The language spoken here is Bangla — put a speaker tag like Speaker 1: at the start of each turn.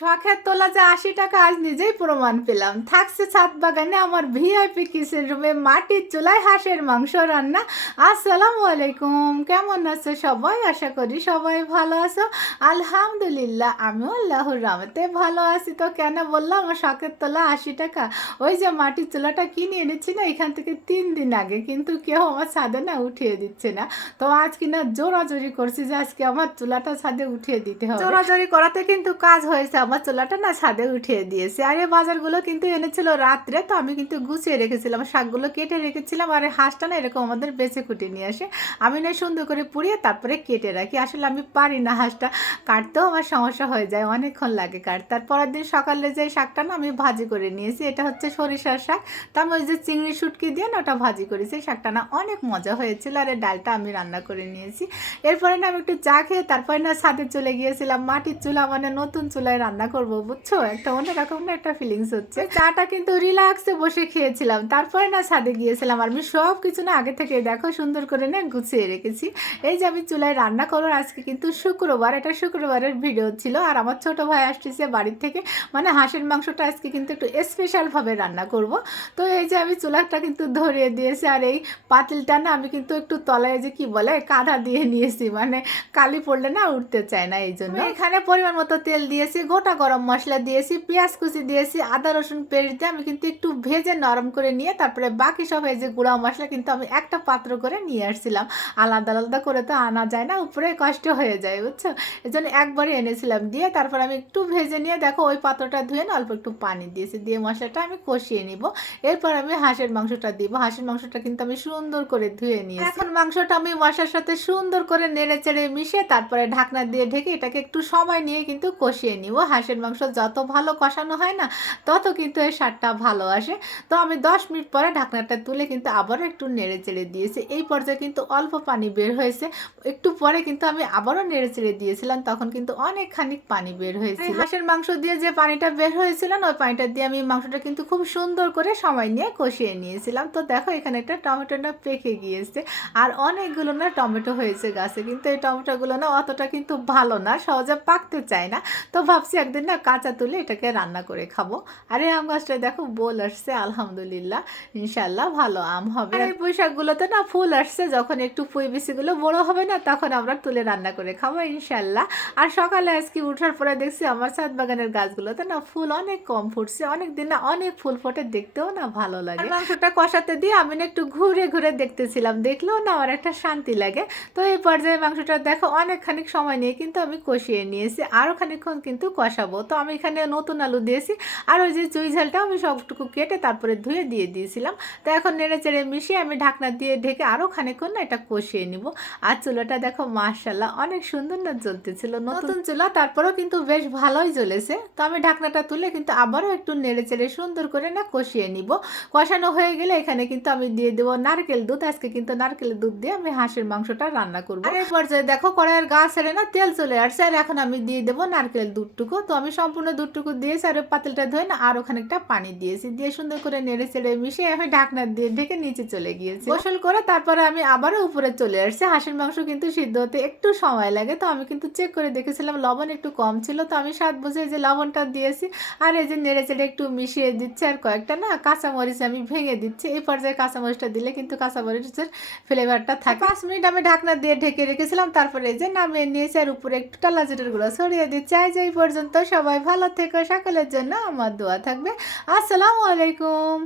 Speaker 1: শখের তোলা যে আশি টাকা, আজ নিজেই প্রমাণ পেলাম। থাকছে ছাদ বাগানে আমার ভিআইপি কিচেন রুমে? মাটির চুলায় হাঁসের মাংস রান্না। আসসালামু আলাইকুম, কেমন আছো সবাই? আশা করি সবাই ভালো আছো। আলহামদুলিল্লাহ, আমিও আল্লাহর রহমতে ভালো আছি। তো কেন বললাম শখের তোলা আশি টাকা? ওই যে মাটির চুলাটা কিনে এনেছি না, এখান থেকে তিন দিন আগে, কিন্তু কেউ আমার ছাদে না উঠিয়ে দিচ্ছে না। তো আজ কিনা জোরাজোরি করছি যে আজকে আমার চুলাটা ছাদে উঠিয়ে দিতে হবে। জোরাজোরি করাতে কিন্তু কাজ হয়েছে আমার চুলাটা না ছাদে উঠিয়ে দিয়েছে। আর এই বাজারগুলো কিন্তু এনেছিল রাত্রে, তো আমি কিন্তু গুছিয়ে রেখেছিলাম, শাকগুলো কেটে রেখেছিলাম, আর হাঁসটা না এরকম আমাদের বেছে কুটে নিয়ে আসে। আমি না সুন্দর করে পুড়িয়ে তারপরে কেটে রাখি। আসলে আমি পারি না হাঁসটা কাটতেও আমার সমস্যা হয়ে যায়, অনেকক্ষণ লাগে কাট তারপরের দিন সকালে যে শাকটা না আমি ভাজি করে নিয়েছি, এটা হচ্ছে সরিষার শাক। তো আমি ওই যে চিংড়ি শুটকি দিয়ে না ওটা ভাজি করেছি শাকটা না অনেক মজা হয়েছিল, আর এই ডালটা আমি রান্না করে নিয়েছি। এরপরে না আমি একটু চা খেয়ে তারপরে না ছাদে চলে গিয়েছিলাম। মাটির চুলা মানে নতুন চুলায় রান্না করব, বুঝছ? একটা অন্যরকম না একটা ফিলিংস হচ্ছে। চাটা কিন্তু রিল্যাক্সে বসে খেয়েছিলাম, তারপরে না ছাদে গিয়েছিলাম। আর আমি সব কিছু না আগে থেকে দেখো, সুন্দর করে না গুছিয়ে রেখেছি। এই যে আমি চুলায় রান্না করব আজকে কিন্তু শুক্রবার, এটা শুক্রবারের ভিডিও ছিল। আর আমার ছোট ভাই আসতেছে বাড়ির থেকে মানে হাঁসের মাংসটা আজকে কিন্তু একটু স্পেশালভাবে রান্না করব। তো এই যে আমি চুলাটা কিন্তু ধরিয়ে দিয়েছি, আর এই পাতিলটা না আমি কিন্তু একটু তলায় যে কি বলে, কাঁধা দিয়ে নিয়েছি। মানে কালি পড়লে না উঠতে চায় না এই জন্য এখানে পরিমাণ মতো তেল দিয়েছি গোটা গরম মশলা দিয়েছি, পেঁয়াজ কুচি দিয়েছি, আদা রসুন পেস্ট দিয়ে আমি কিন্তু একটু ভেজে নরম করে নিয়ে তারপরে বাকি সব এই যে গুঁড়া মশলা কিন্তু আমি একটা পাত্র করে নিয়ে আসছিলাম। আলাদা আলাদা করে তো আনা যায় না, উপরে কষ্ট হয়ে যায়, বুঝছ? এই জন্য একবারই এনেছিলাম, দিয়ে তারপর আমি একটু ভেজে নিয়ে দেখো ওই পাত্রটা ধুয়ে না অল্প একটু পানি দিয়েছি, দিয়ে মশলাটা আমি কষিয়ে নিব। এরপর আমি হাঁসের মাংসটা দিব, হাঁসের মাংসটা কিন্তু আমি সুন্দর করে ধুয়ে নিয়েছি। এখন মাংসটা আমি মশলার সাথে সুন্দর করে নেড়ে চেড়ে মিশিয়ে তারপরে ঢাকনা দিয়ে ঢেকে এটাকে একটু সময় নিয়ে কিন্তু কষিয়ে নিব হাঁসের মাংস যত ভালো কষানো হয় না তত কিন্তু এই স্বাদটা ভালো আসে। তো আমি দশ মিনিট পরে ঢাকনাটা তুলে কিন্তু আবারও একটু নেড়ে চেড়ে দিয়েছি। এই পর্যায়ে কিন্তু অল্প পানি বের হয়েছে। একটু পরে কিন্তু আমি আবারও নেড়ে চেড়ে দিয়েছিলাম তখন কিন্তু অনেকখানি পানি বের হয়েছিল। হাঁসের মাংস দিয়ে যে পানিটা বের হয়েছিল না ওই পানিটা দিয়ে আমি মাংসটা কিন্তু খুব সুন্দর করে সময় নিয়ে কষিয়ে নিয়েছিলাম। তো দেখো এখানে একটা টমেটোটা পেকে গিয়েছে আর অনেকগুলো না টমেটো হয়েছে গাছে। কিন্তু এই টমেটোগুলো না অতটা কিন্তু ভালো না সহজে পাকতে চায় না। তো ভাবছি একদিন না কাঁচা তুলে এটাকে রান্না করে খাব। আর এই আম গাছটায় দেখো বোল আসছে আলহামদুলিল্লাহ। ইনশাল্লাহ ভালো আম হবে। আর এই পুঁইশাকগুলোতে না ফুল আসছে যখন একটু পুঁই বিচিগুলো বড় হবে না তখন আমরা তুলে রান্না করে খাব ইনশাল্লাহ আর সকালে আজকে উঠার পরে দেখছি আমার ছাদ বাগানের গাছগুলোতে না ফুল অনেক কম ফুটছে। অনেক দিন না অনেক ফুল ফোটে দেখতেও না ভালো লাগে। মাংসটা কষাতে দিয়ে আমি না একটু ঘুরে ঘুরে দেখতেছিলাম। দেখলেও না আমার একটা শান্তি লাগে। তো এই পর্যায়ে মাংসটা দেখো অনেক খানিক সময় নিয়ে কিন্তু আমি কষিয়ে নিয়েছি। আরও খানিকক্ষণ কিন্তু কষাবো তো আমি এখানে নতুন আলু দিয়েছি। আর ওই যে চুই ঝালটাও আমি সবটুকু কেটে তারপরে ধুয়ে দিয়ে দিয়েছিলাম। তো এখন নেড়ে চেড়ে মিশিয়ে আমি ঢাকনা দিয়ে ঢেকে আরও খানিকক্ষণ না এটা কষিয়ে নিব। আর চুলাটা দেখো মার্শাল্লাহ অনেক সুন্দর না জ্বলতেছিল। নতুন চুলা তারপরেও কিন্তু বেশ ভালোই জ্বলেছে। তো আমি ঢাকনাটা তুলে কিন্তু আবারও একটু নেড়ে চেড়ে সুন্দর করে না কষিয়ে নিব। কষানো হয়ে গেলে এখানে কিন্তু আমি দিয়ে দেবো নারকেল দুধ। আজকে কিন্তু নারকেল দুধ দিয়ে আমি হাঁসের মাংসটা রান্না করব। আর এই পর্যায়ে দেখো কড়াইয়ের গা ছেড়ে না তেল চলে আসছে। আর এখন আমি দিয়ে দেবো নারকেল দুধটুকু। তো আমি সম্পূর্ণ দুধটুকু দিয়েছি আর পাতিলটা ধুয়ে না আরও খানিকটা পানি দিয়েছি। দিয়ে সুন্দর করে নেড়ে চেড়ে মিশিয়ে আমি ঢাকনা দিয়ে ঢেকে নিচে চলে গিয়েছি। গোসল করে তারপরে আমি আবারও উপরে চলে আসছি। হাঁসের মাংস কিন্তু সিদ্ধ হতে একটু সময় লাগে, তো আমি কিন্তু চেক করে দেখেছিলাম লবণ একটু কম ছিল, তো আমি স্বাদ বুঝে যে লবণটা দিয়েছি আর এই যে নেড়ে চেড়ে একটু মিশিয়ে দিচ্ছে আর কয়েকটা না কাঁচামরিচ আমি ভেঙে দিচ্ছি। এই পর্যায়ে কাঁচামরিচটা দিলে কিন্তু কাঁচামরিচের ফ্লেভারটা থাকে। পাঁচ মিনিট আমি ঢাকনা দিয়ে ঢেকে রেখেছিলাম, তারপরে এই যে নামিয়ে নিয়েছি আর উপরে একটু টালা জিরের গুঁড়ো ছড়িয়ে দিচ্ছি। আজ এই পর্যন্ত সবাই ভালো থেকো। সকলের জন্য আমার দোয়া থাকবে। আসসালামু আলাইকুম।